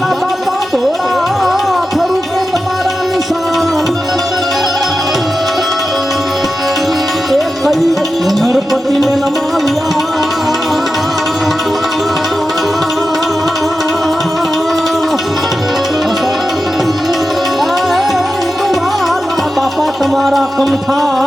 બાપા ધોળા ફરું કે તમારા નિશાન એ કઈ નરપતિને નમાવ્યા બાપા તમારા કમઠા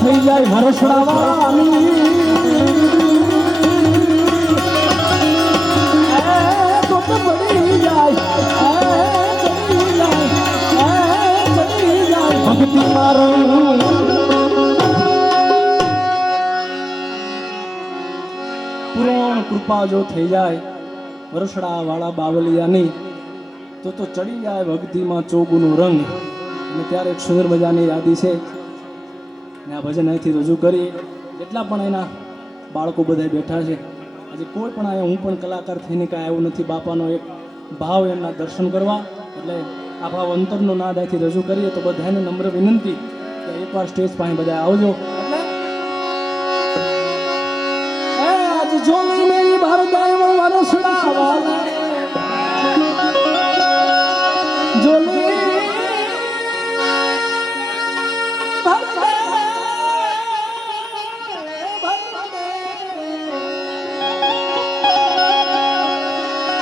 થઈ જાય વરસડાવાની તો પડી જાય ભક્તિ મારું પૂર્ણ કૃપા જો થઈ જાય વરસડા વાળા બાવલિયાની તો ચડી જાય ભક્તિમાં ચોગુનો રંગ. અને ત્યારે એક સુંદર મજાની યાદી છે ને આ ભજન અહીંથી રજૂ કરી. જેટલા પણ એના બાળકો બધા બેઠા છે, આજે કોઈ પણ અહીંયા હું પણ કલાકાર થઈને કાંઈ આવ્યો નથી, બાપાનો એક ભાવ એમના દર્શન કરવા. એટલે આપણા અંતરનો નાદ અહીંથી રજૂ કરીએ તો બધાને નમ્ર વિનંતી કે એકવાર સ્ટેજ પાસે બધા આવજો. આજ જો મેરી ભારદાય વરસડા વાલા જોલી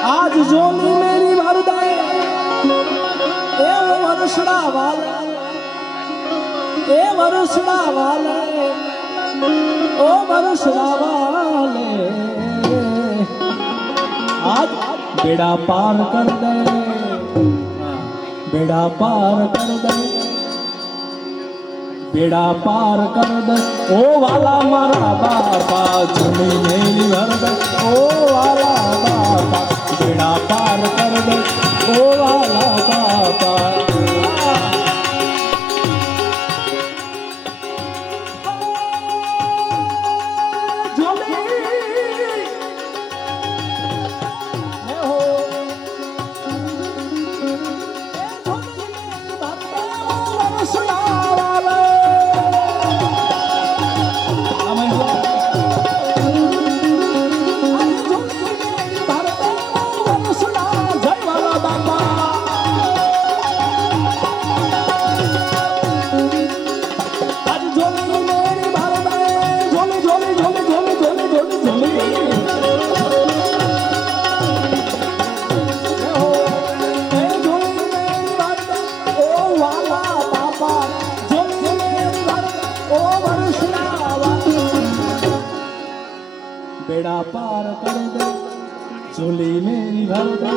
आज जोली मेरी वरदाई ए वरसड़ा वाला ए वरसड़ा वाले ओ वरसड़ा वाले आज बेड़ा पार कर दे, बेड़ा पार कर दे, बेड़ा पार कर दे ओ वाला मारा बापा जोली मेरी वरदाई ओ वाला बापा बेड़ा पार कर दे ओ वाला बापा. बेड़ा पार कर दे झोली मेरी भर दे,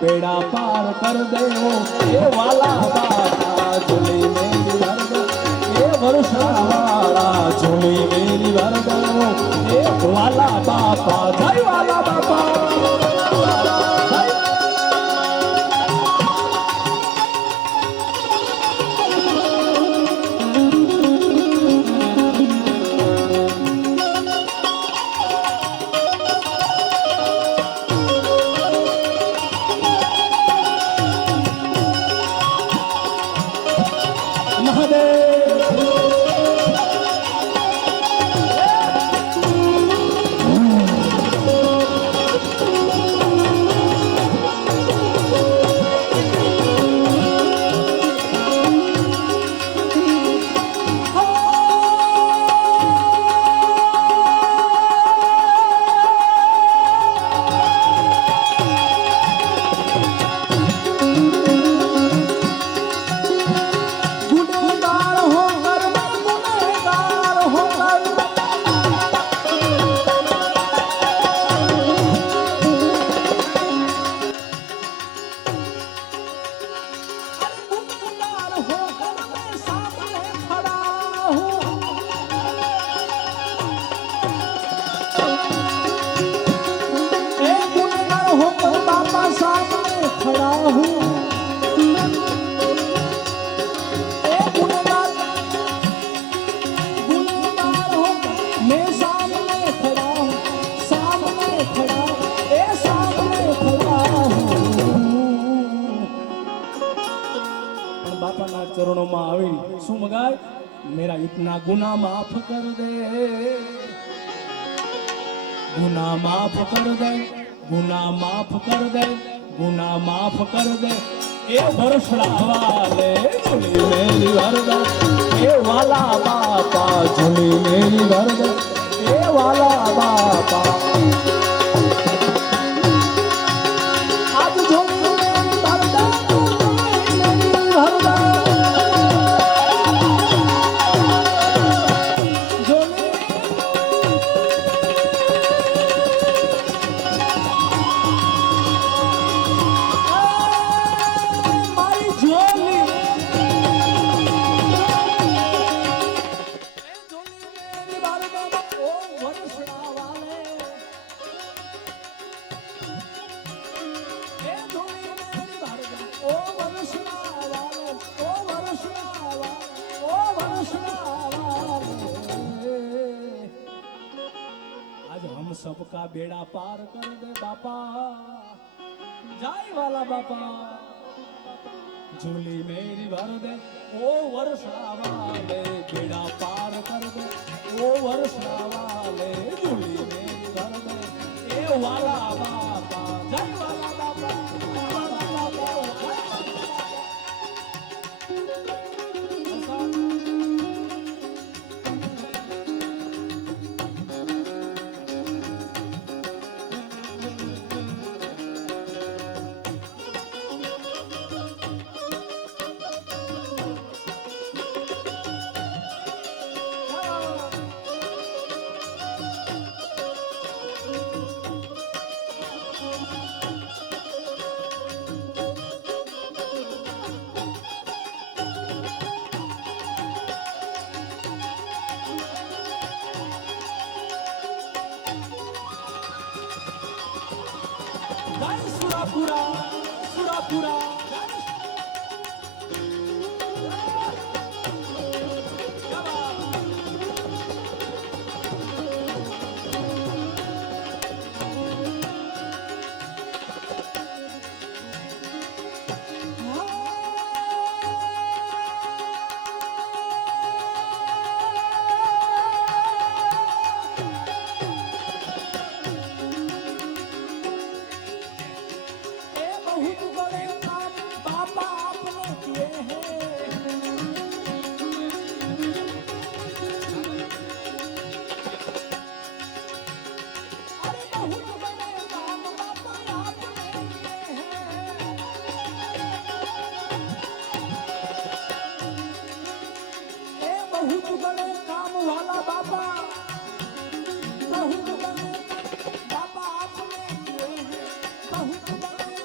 बेड़ा पार कर दे ओ ये वाला बाबा झोली मेरी भर दे, ये वर्षा वाला झोली मेरी भर दे ओ ये वाला बाबा जय वाला बाबा. માં આવીને શું મગાય? મેરા ઇતના ગુના માફ કર દે, ગુના માફ કર દે, ગુના માફ કર દે, ગુના માફ કર દે, એ વરસડા વાલે ઝૂલી મેરી ભર દે, એ વાલા બાપા ઝૂલી મેરી ભર દે, એ વાલા બાપા આજ ઝૂલી મેરી ભર દે, ઝૂલી મેરી ભર દે, ઝૂલી મારી ઝોલી, એ ઝોલી મેરી ભર દે, ઓ વરસડા વાલે, એ ઝોલી મેરી ભર દે, ઓ વરસડા વાલે, ઓ વરસડા વાલે, ઓ વરસડા વાલે, आज हम सबका बेड़ा पार कर दे बापा, जय वाला बापा झूली मेरी भर दे, ओ वर्षा वाले बेड़ा पार कर दे, ओ वर्षा वाले झूली मेरी भर दे, ए वाला बापा जय वाला बापा, वाला बापा, जय वाला बापा। जय सुरापुरा, सुरापुरा, बहुत बड़े काम बाबा आपने किए हैं, अरे बहुत बड़े काम बाबा आपने किए हैं, ए बहुत बड़े काम वाला बाबा, बहुत बड़े बाबा आपने किए हैं, बहुत बड़े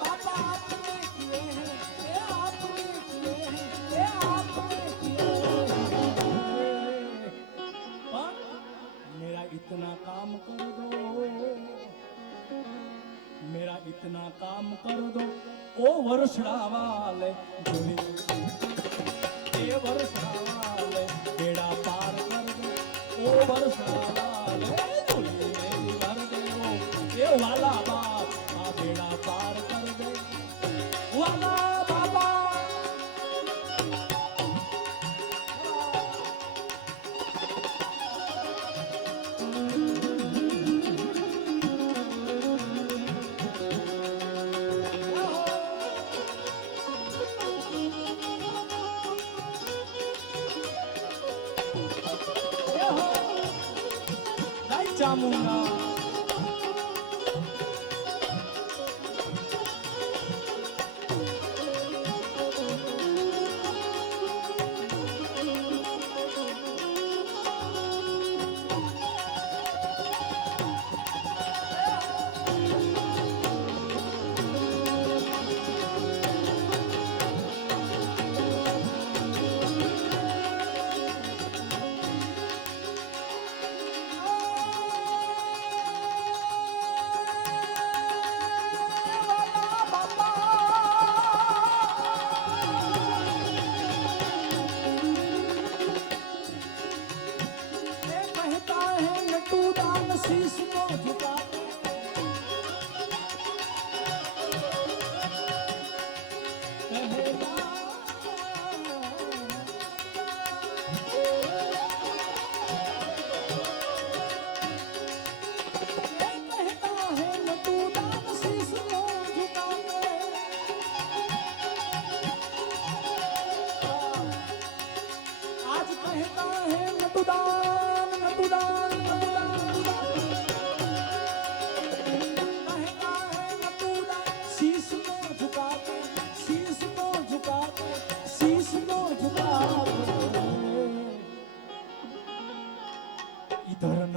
बाबा आपने किए हैं, ए आपने किए हैं, ए आपने किए हैं, पर मेरा इतना काम कर दो, मेरा इतना काम कर दो, ओ वर्षड़ा वाले झूली, ए वर्षड़ा वाले बेड़ा पार कर दो, ओ वर्षड़ा वाले झूली मेरी भर दे, ओ ए वाला बापा बेड़ा पार कर दे, वाला बाबा जय चामुंडा,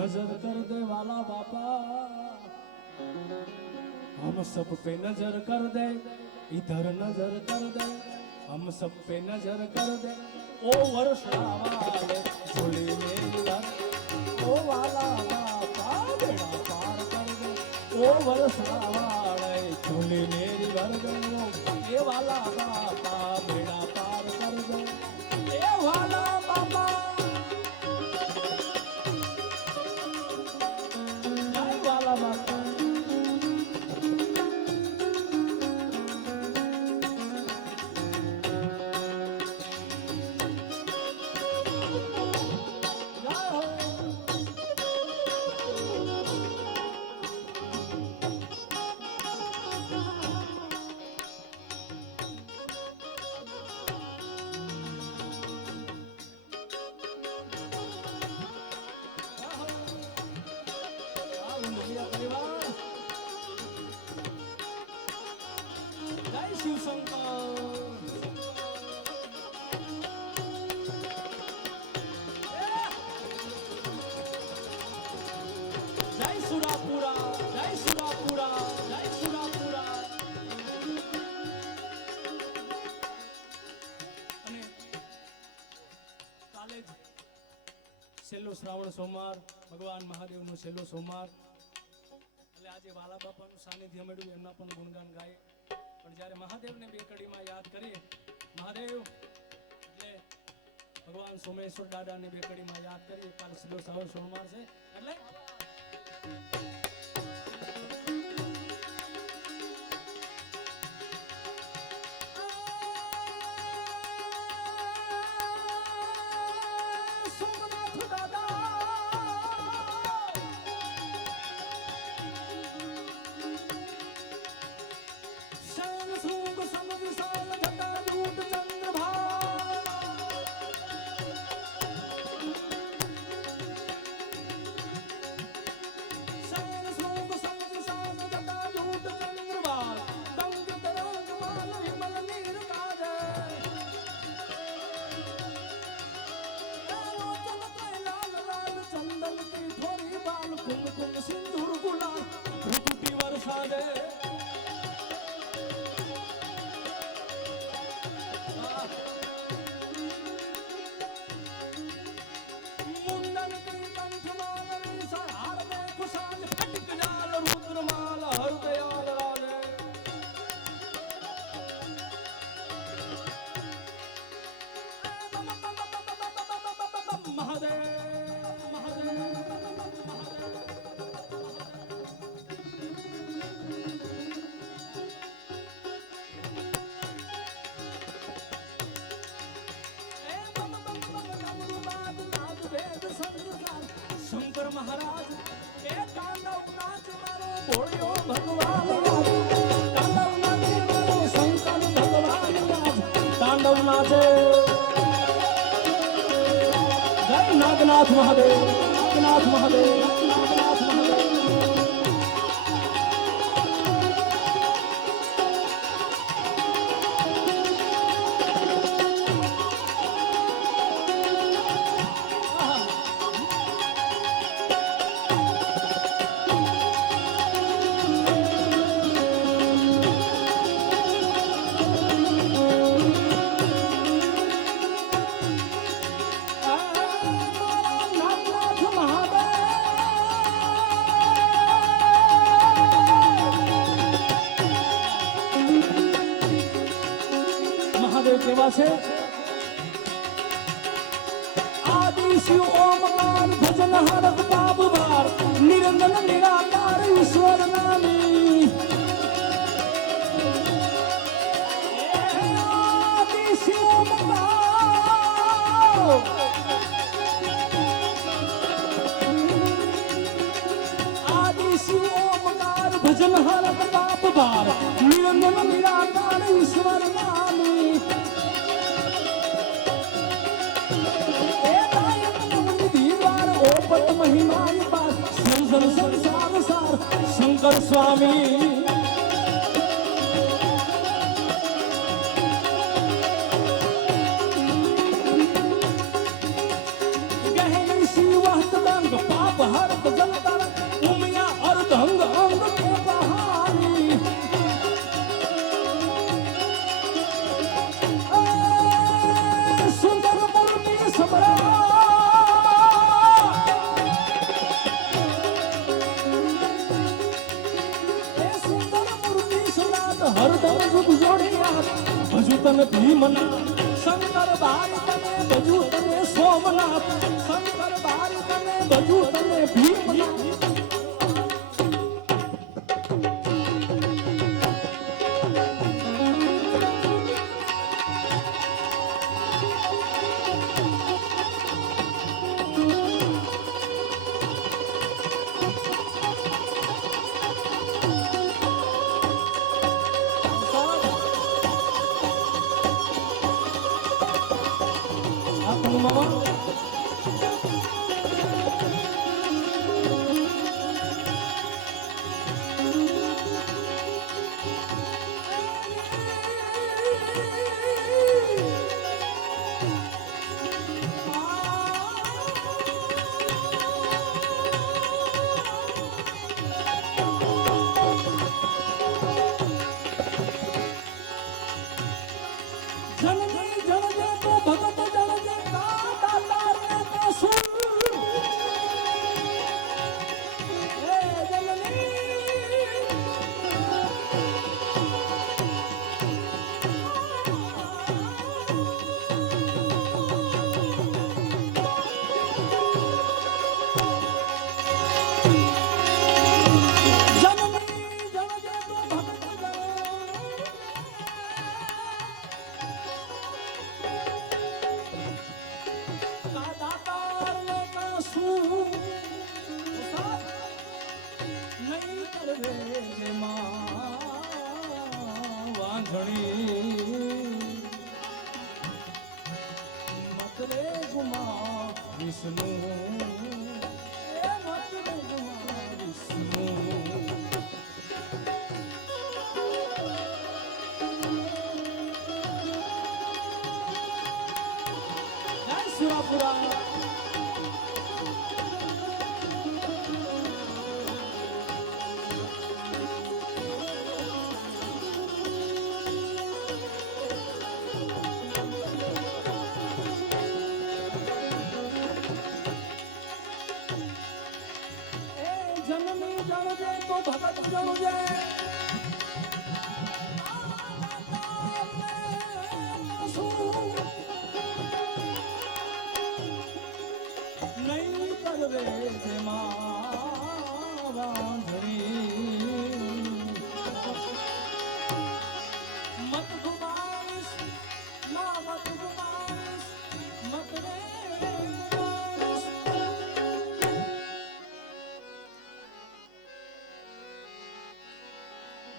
नजर कर दे वाला बापा, हम सब पे नजर कर दे, इधर नजर कर दे, हम सब पे नजर कर दे। ओ वर्षा वाले झोली मेरी भर, ओ वाला बापा बेड़ा पार कर दे। ओ वर्षा वाले झोली मेरी भर दे, ए वाला बापा बेड़ा पार कर दे। ए वाला बापा वाला बापा शिव जय सुरापुरा, जय सुरापुरा, जय सुरापुरा। અને કાલે જ છેલ્લો શ્રાવણ સોમવાર, ભગવાન મહાદેવનો છેલ્લો સોમવાર, એટલે આજે વાલા બાપાનું સાનિધ્ય મળ્યું, એમના પણ ગુણગાન ગાય। પણ જ્યારે મહાદેવને બે કડીમાં યાદ કરીએ, મહાદેવ એટલે ભગવાન સોમેશ્વર દાદાને બે કડીમાં યાદ કરીએ, કાલે છેલ્લો શ્રાવણ સોમવાર છે એટલે શંકર મહારાજ એ તાંડવ નાચ મારો ભોળિયો ભગવાન તાંડવ નાચે મારો શંકર ભગવાન તાંડવ નાચે જય નાગનાથ મહાદેવ, નાગનાથ મહાદેવ, નાગનાથ મહાદેવ। કેવા છે આદિ શિવ ઓમકાર ભજન હરક બાબુવાર નિરંજન નિરાકાર ઈશ્વર નામી આદિ શિવ ઓમકાર આદિ શિવ ઓમકાર ભજન હરક બાબુવાર નિરંજન નિરાકાર ઈશ્વર નામી महिमान पास संसार संसार सार शंकर स्वामी गहन शिव पाप हर ભજુ તને સોમનાથ શંકર બારી તને ભજુ તને ભીમનાથ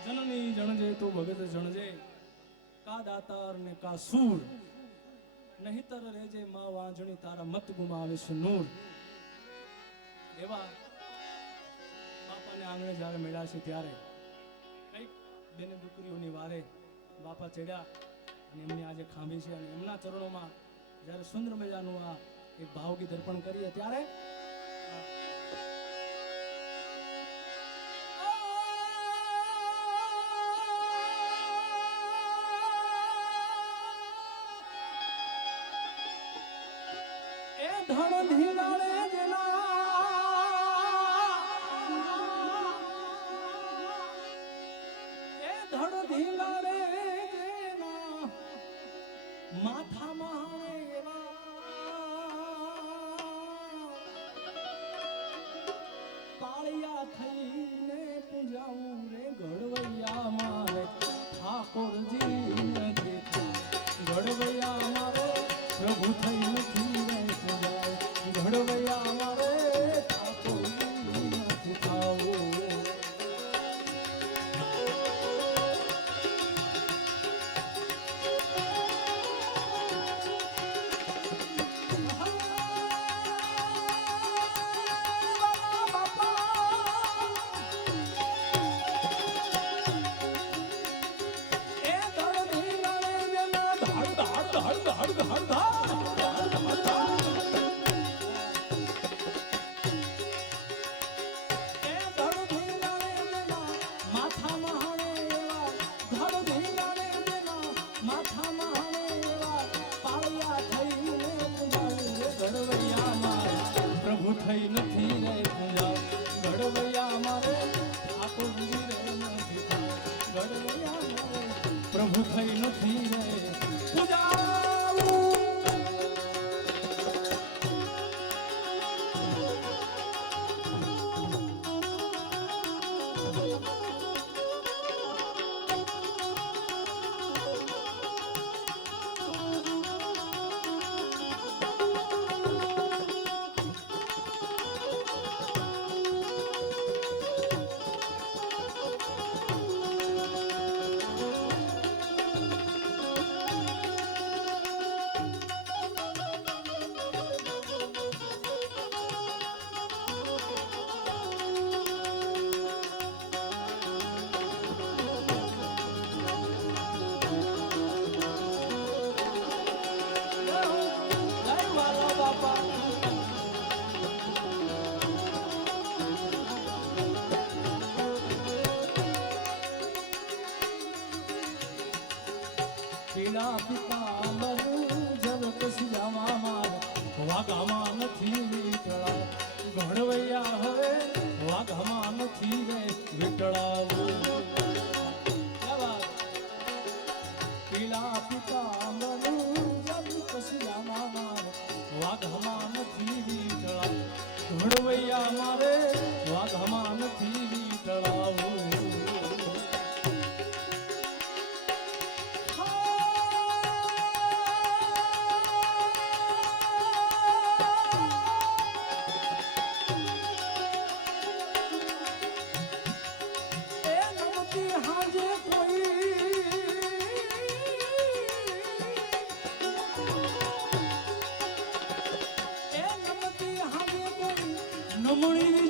જનની જણજે તો ભગત જણજે કા દાતાર ને કા સૂર નહીતર રેજે માં વાંજણી તારા મત ગુમાવે છે નૂર. એવા બાપાને આંગણે જ્યારે મળ્યા છે ત્યારે કઈક બેને દીકરીઓની વારે બાપા ચડ્યા અને એમની આજે ખાંભી છે અને એમના ચરણોમાં જ્યારે સુંદર મજાનું આ એક ભાવગીત અર્પણ કરીએ ત્યારે ધણ ધીરાણે ધણ ધીરાણે માથામાં પાળિયા થઈને પૂજાવું રે ઘડવૈયા મારે ઠાકોરજી નથી ઘડવૈયા મારે પ્રભુ થઈ નથી ઘડવૈયા મારે ઠાકોરજી નથી થાવું. પીળા પિતાંબર જબ કસિયામાં માર વાઘામાં નથી વીટળા ઘડવૈયા હવે વાઘામાં નથી રે વીટળા પીળા પિતાંબર જબ કસિયામાં માર વાઘામાં નથી વીટળા ઘડવૈયા મારે વાઘામાં નથી વીટળાવું નમણી